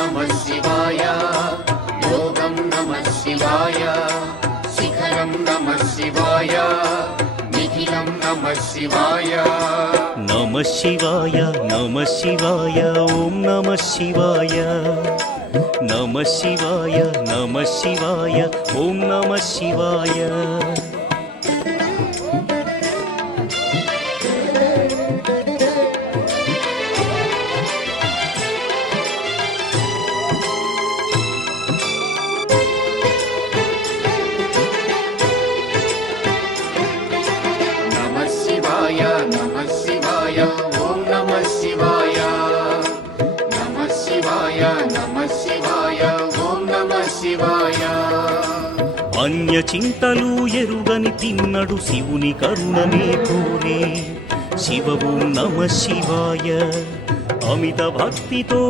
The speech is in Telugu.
नमः शिवाय योगं नमः शिवाय शिखरं नमः शिवाय निखिलं नमः शिवाय नमः शिवाय नमः शिवाय ॐ नमः शिवाय नमः शिवाय नमः शिवाय ॐ नमः शिवाय नमः शिवाय ॐ नमः शिवाय नमः शिवाय ॐ नमः शिवाय अन्य చింతలు ఎరుగని తిన్నడు శివుని కరుణనే కోరే శివ ఓం నమః శివాయ అమిత భక్తితో